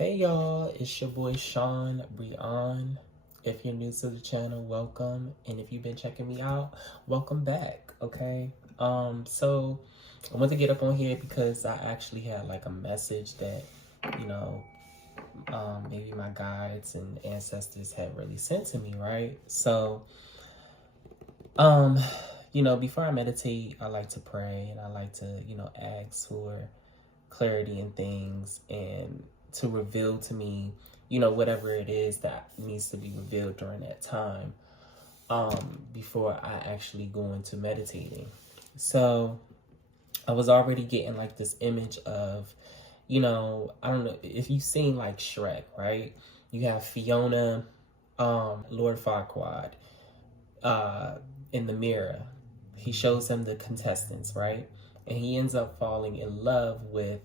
Hey y'all, it's your boy Sean Breon. If you're new to the channel, welcome. And if you've been checking me out, welcome back, okay? So I want to get up on here because I actually had like a message that, you know, maybe my guides and ancestors had really sent to me, right? So, um, before I meditate, I like to pray and I like to, ask for clarity in things and to reveal to me, whatever it is that needs to be revealed during that time, before I actually go into meditating. So I was already getting like this image of, I don't know if you've seen like Shrek, right? You have Fiona, Lord Farquaad, uh, in the mirror. He shows him the contestants, right? And he ends up falling in love with,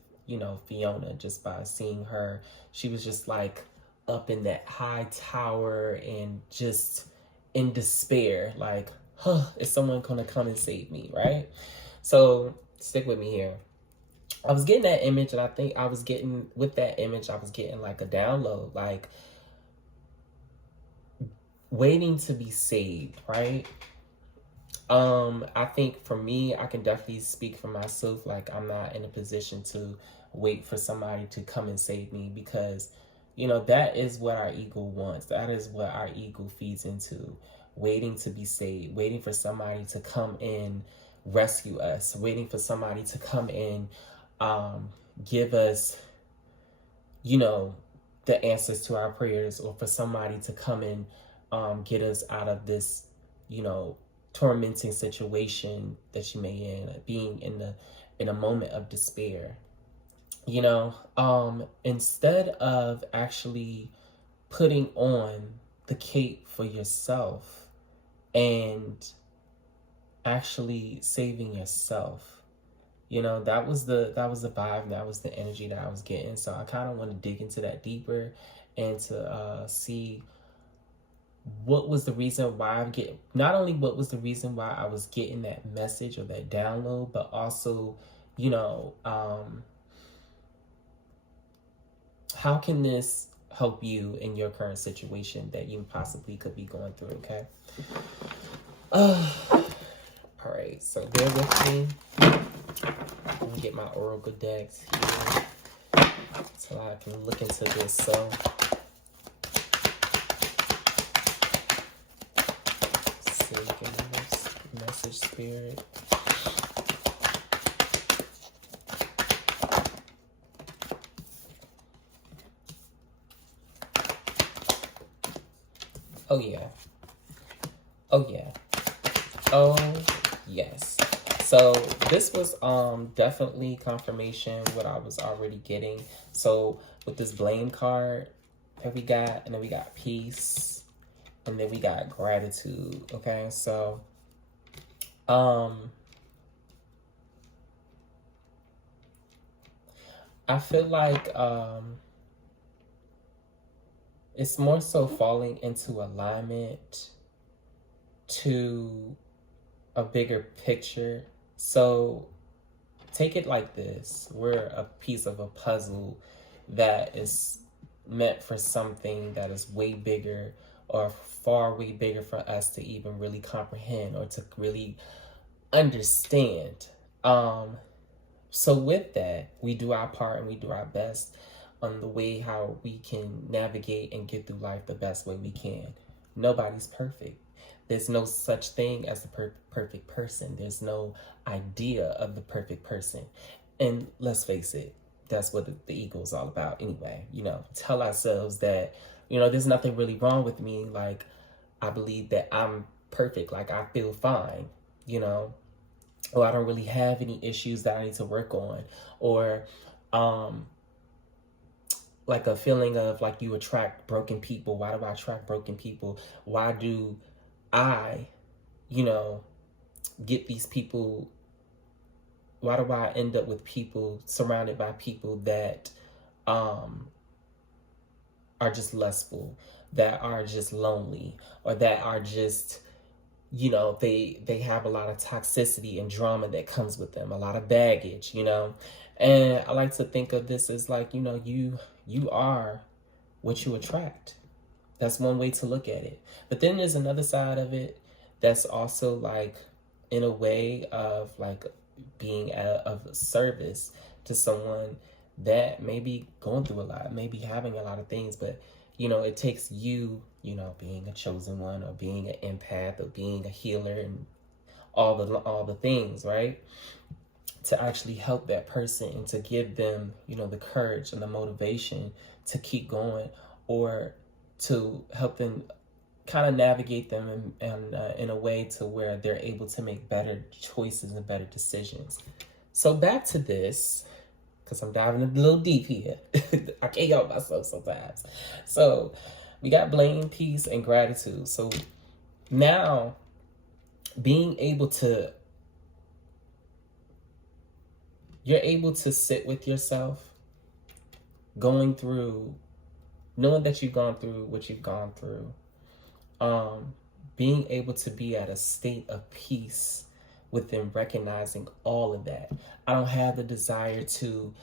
Fiona just by seeing her. She was just like up in that high tower and just in despair, like, huh, is someone gonna come and save me, right? So stick with me here. I was getting that image, and I think I was getting, with that image, I was getting like a download, like waiting to be saved, right? I think for me, I can definitely speak for myself. Like, I'm not in a position to wait for somebody to come and save me because, that is what our ego wants. That is what our ego feeds into. Waiting to be saved, waiting for somebody to come in, rescue us, waiting for somebody to come in, give us, the answers to our prayers, or for somebody to come in, get us out of this, tormenting situation that you may in, being in a moment of despair. Instead of actually putting on the cape for yourself and actually saving yourself, that was the vibe, that was the energy that I was getting. So I kind of want to dig into that deeper and to see what was the reason why I'm getting, not only what was the reason why I was getting that message or that download, but also, how can this help you in your current situation that you possibly could be going through, okay? All right, so bear with me. Let me get my Oracle decks here so I can look into this. So, message spirit. Oh yeah. Oh yeah. Oh yes. So this was definitely confirmation what I was already getting. So with this blame card that we got, and then we got peace, and then we got gratitude. Okay, so I feel like it's more so falling into alignment to a bigger picture. So take it like this: we're a piece of a puzzle that is meant for something that is way bigger, or far way bigger for us to even really comprehend or to really understand. So with that, we do our part and we do our best on the way how we can navigate and get through life the best way we can. Nobody's perfect. There's no such thing as a perfect person. There's no idea of the perfect person. And let's face it, that's what the ego is all about anyway. Tell ourselves that, there's nothing really wrong with me. Like, I believe that I'm perfect. Like, I feel fine, or I don't really have any issues that I need to work on. Or, like a feeling of like you attract broken people. Why do I attract broken people? Why do I, get these people? Why do I end up with people, surrounded by people that are just lustful, that are just lonely, or that are just, they have a lot of toxicity and drama that comes with them, a lot of baggage, And I like to think of this as like, you are what you attract. That's one way to look at it. But then there's another side of it that's also like in a way of like being of service to someone that may be going through a lot, maybe having a lot of things, but you know, it takes you, you know, being a chosen one or being an empath or being a healer and all the things, right? To actually help that person and to give them, you know, the courage and the motivation to keep going, or to help them kind of navigate them in a way to where they're able to make better choices and better decisions. So back to this, because I'm diving a little deep here. I can't help myself sometimes. So we got blame, peace, and gratitude. So now being able to, you're able to sit with yourself, going through, knowing that you've gone through what you've gone through, being able to be at a state of peace within recognizing all of that. I don't have the desire to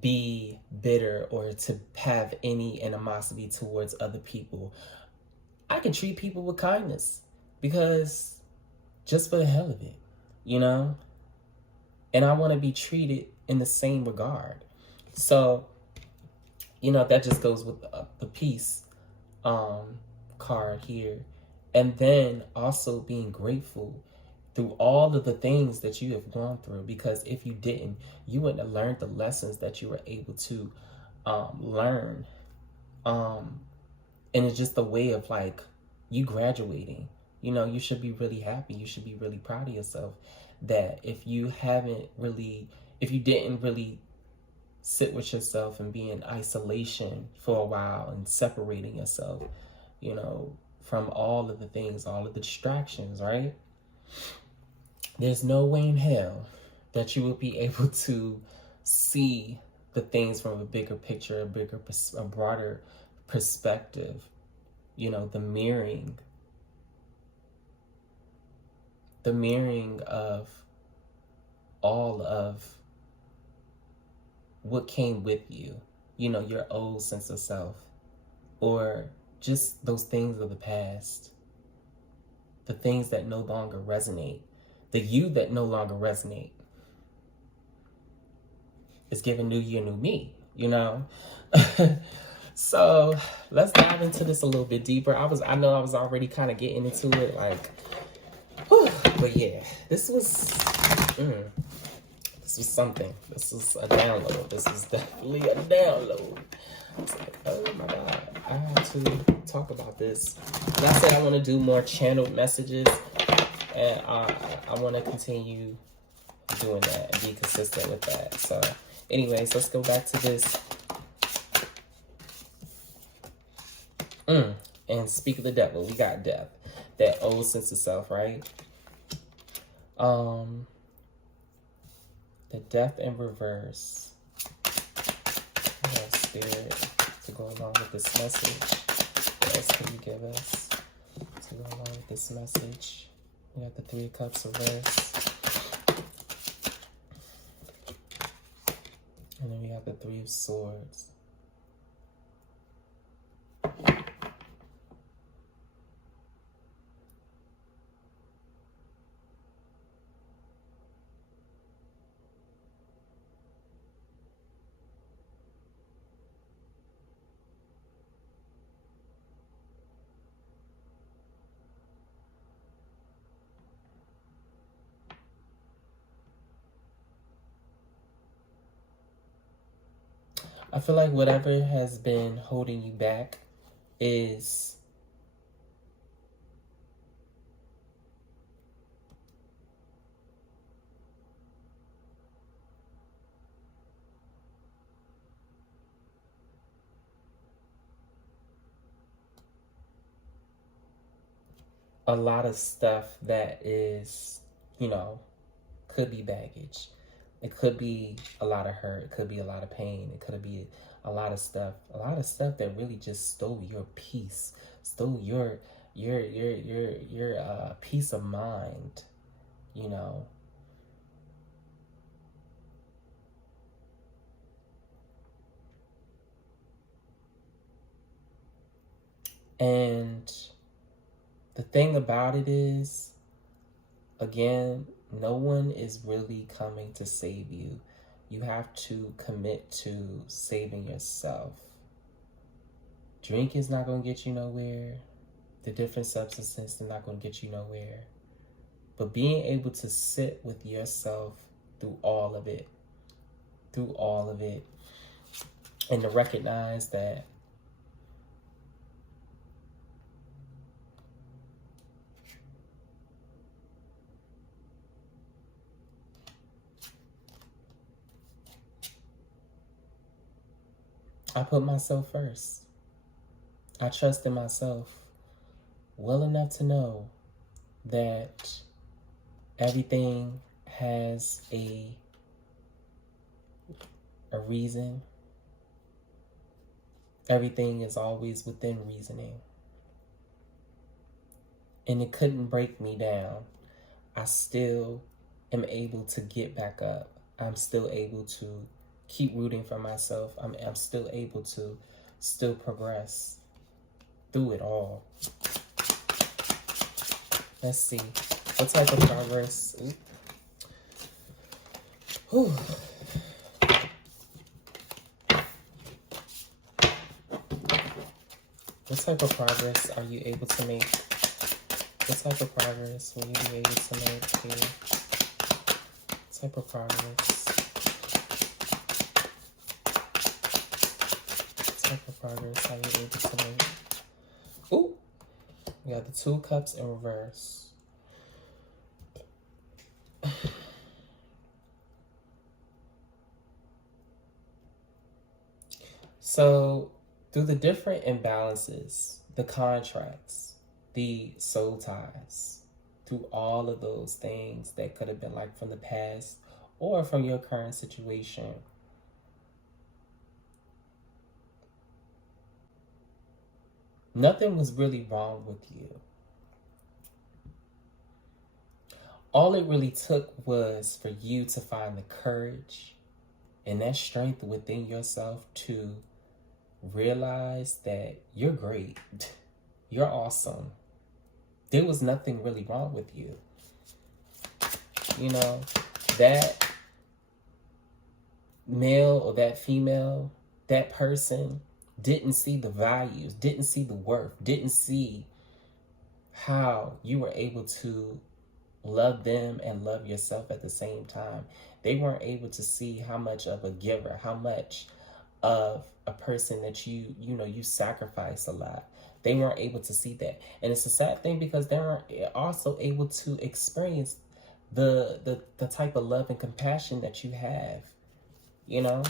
be bitter or to have any animosity towards other people. I can treat people with kindness because just for the hell of it, you know? And I want to be treated in the same regard. So, you know, that just goes with the peace card here. And then also being grateful through all of the things that you have gone through, because if you didn't, you wouldn't have learned the lessons that you were able to learn. And it's just a way of like you graduating. You know, you should be really happy. You should be really proud of yourself that if you didn't really sit with yourself and be in isolation for a while and separating yourself, you know, from all of the things, all of the distractions, right? There's no way in hell that you will be able to see the things from a bigger picture, a broader perspective. You know, the mirroring of all of what came with you, you know, your old sense of self, or just those things of the past, the things that no longer resonate, the you that no longer resonate. It's giving new year, new me, you know? So let's dive into this a little bit deeper. I know I was already kind of getting into it, like, whew, but yeah, this was something. This is a download. This is definitely a download. It's like, oh my God, I have to talk about this. And I said I want to do more channeled messages, and I want to continue doing that and be consistent with that. So anyways, let's go back to this. And speak of the devil, we got death. That old sense of self, right? The death in reverse. We have spirit to go along with this message. What else can you give us to go along with this message? We got the 3 of Cups reverse. And then we have the 3 of Swords. I feel like whatever has been holding you back is a lot of stuff that is, you know, could be baggage. It could be a lot of hurt. It could be a lot of pain. It could be a lot of stuff that really just stole your peace, stole your peace of mind, you know. And the thing about it is, again, no one is really coming to save you. You have to commit to saving yourself. Drink is not going to get you nowhere. The different substances are not going to get you nowhere. But being able to sit with yourself through all of it, and to recognize that I put myself first. I trust in myself well enough to know that everything has a reason. Everything is always within reasoning. And it couldn't break me down. I still am able to get back up. I'm still able to keep rooting for myself. I'm still able to still progress through it all. Let's see. What type of progress? Whew. What type of progress are you able to make? What type of progress will you be able to make here? What type of progress? What type of progress are you able to make? Ooh! We got the 2 cups in reverse. So, through the different imbalances, the contracts, the soul ties, through all of those things that could have been like from the past or from your current situation, nothing was really wrong with you. All it really took was for you to find the courage and that strength within yourself to realize that you're great. You're awesome. There was nothing really wrong with you. You know, that male or that female, that person didn't see the values, didn't see the worth, didn't see how you were able to love them and love yourself at the same time. They weren't able to see how much of a giver, how much of a person that you sacrifice a lot. They weren't able to see that. And it's a sad thing because they weren't also able to experience the type of love and compassion that you have. You know?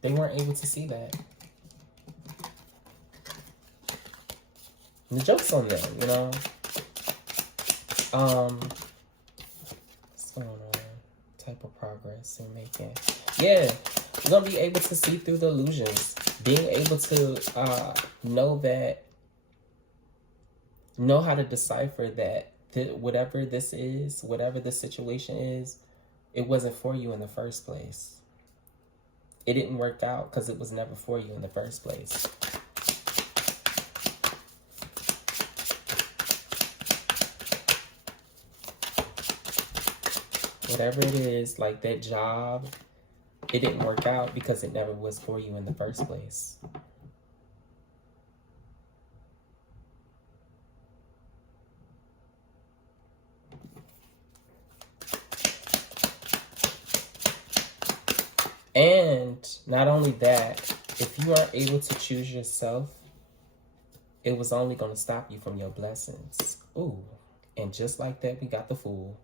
They weren't able to see that. And the joke's on them, you know? What's going on? Type of progress you're making. Yeah, you're gonna be able to see through the illusions. Being able to know how to decipher that whatever this is, whatever the situation is, it wasn't for you in the first place. It didn't work out because it was never for you in the first place. Whatever it is, like that job, it didn't work out because it never was for you in the first place. And not only that, if you aren't able to choose yourself, it was only going to stop you from your blessings. Ooh, and just like that, we got the Fool.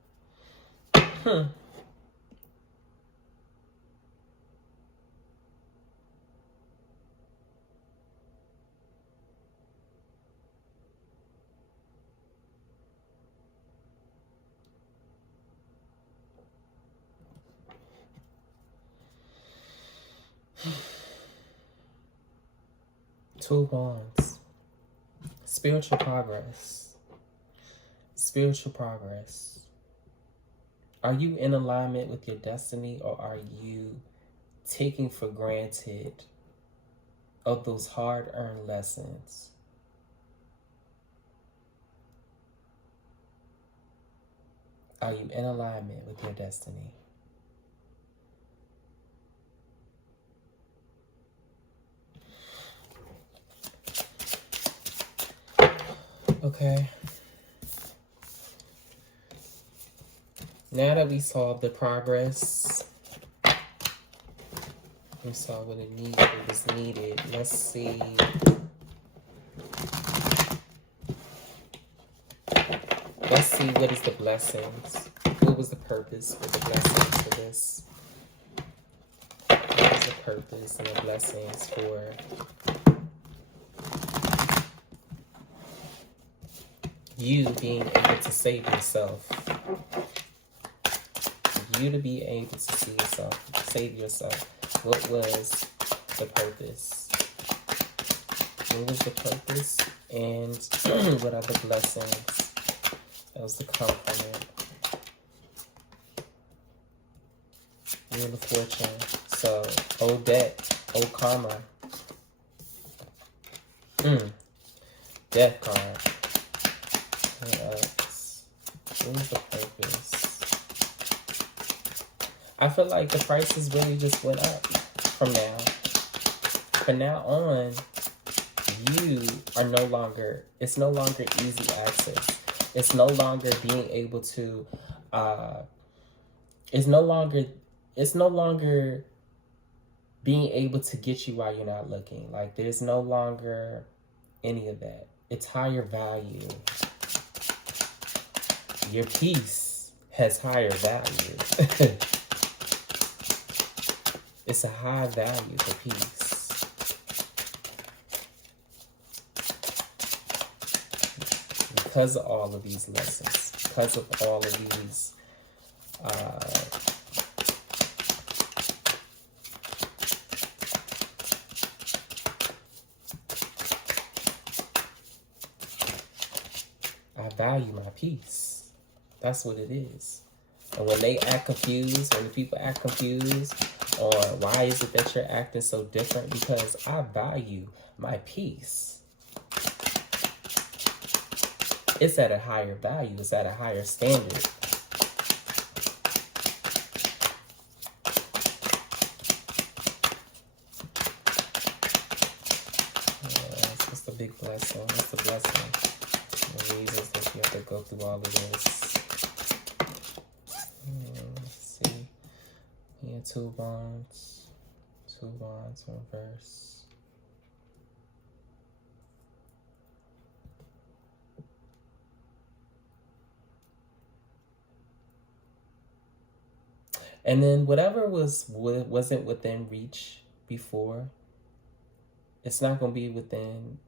Two Wands. Spiritual progress. Spiritual progress. Are you in alignment with your destiny, or are you taking for granted of those hard-earned lessons. Are you in alignment with your destiny? Okay. Now that we saw the progress, we saw what was needed. Let's see. Let's see what is the blessings. What was the purpose for the blessings for this? What was the purpose and the blessings for you being able to save yourself? You to be able to see yourself, save yourself. What was the purpose? What was the purpose? And what are the blessings that was to come from it? Wheel of Fortune. So, old debt, old karma. Death card. What else? What was the purpose? I feel like the prices really just went up from now. From now on, you are no longer, it's no longer easy access. It's no longer being able to, it's no longer being able to get you while you're not looking. Like, there's no longer any of that. It's higher value. Your peace has higher value. It's a high value for peace. Because of all of these lessons, because of all of these I value my peace. That's what it is. And when they act confused, when the people act confused, or why is it that you're acting so different? Because I value my peace. It's at a higher value. It's at a higher standard. What's the big blessing? What's the blessing? The reasons that you have to go through all of this. Let's see. Yeah, two wands in reverse. And then whatever wasn't within reach before, it's not going to be within,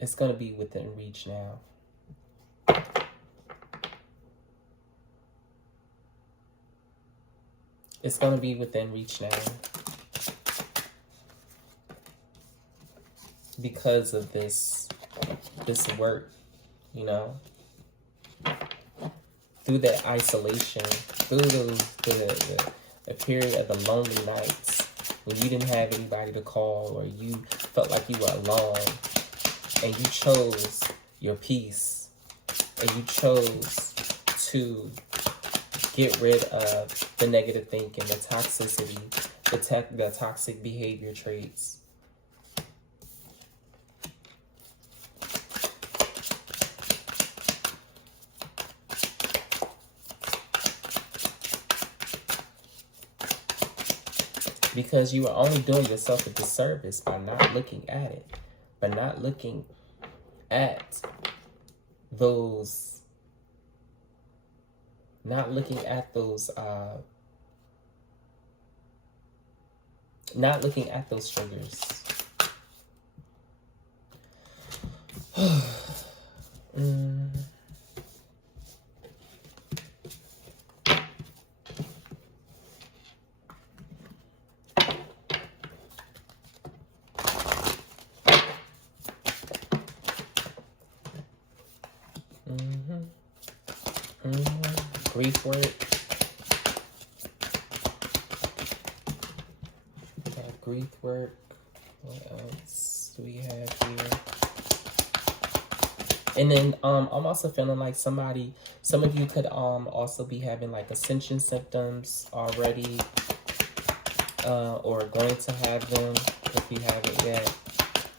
it's going to be within reach now. It's going to be within reach now. Because of this work, you know. Through that isolation, through the period of the lonely nights when you didn't have anybody to call, or you felt like you were alone, and you chose your peace, and you chose to get rid of the negative thinking, the toxicity, the toxic behavior traits. Because you are only doing yourself a disservice by not looking at it, by not looking at those, not looking at those triggers. Grief work. Grief work. What else do we have here? And then I'm also feeling like some of you could also be having like ascension symptoms already, or going to have them if you haven't yet.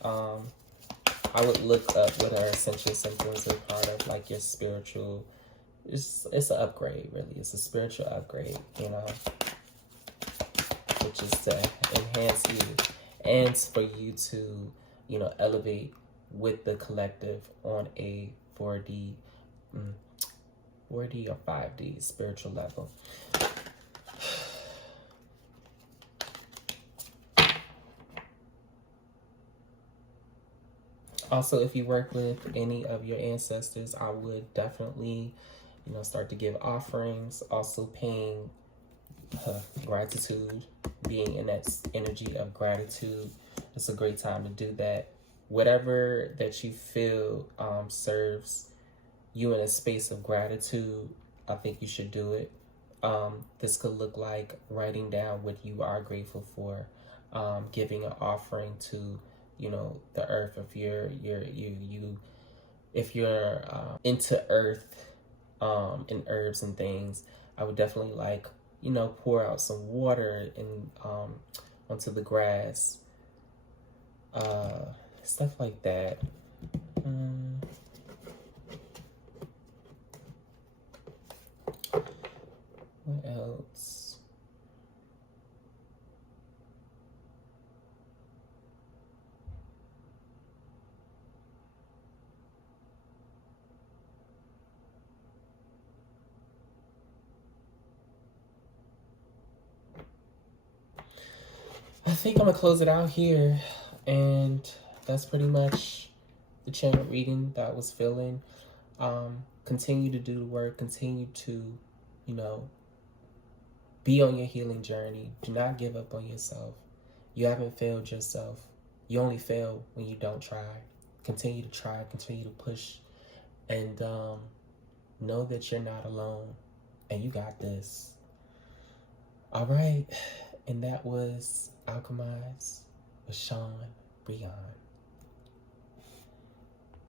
I would look up what our ascension symptoms are part of, like your spiritual. It's an upgrade, really. It's a spiritual upgrade, you know, which is to enhance you and for you to, you know, elevate with the collective on a 4D or 5D spiritual level. Also, if you work with any of your ancestors, I would definitely, you know, start to give offerings. Also paying gratitude, being in that energy of gratitude. It's a great time to do that. Whatever that you feel serves you in a space of gratitude, I think you should do it. This could look like writing down what you are grateful for, giving an offering to, you know, the earth. If you're into earth and herbs and things, I would definitely, like, you know, pour out some water and onto the grass, stuff like that. What else? I think I'm gonna close it out here, and that's pretty much the channel reading that I was feeling. Continue to do the work, continue to, you know, be on your healing journey. Do not give up on yourself. You haven't failed yourself. You only fail when you don't try. Continue to try, continue to push, and know that you're not alone, and you got this. All right, and that was Alchemize with Sean Breon.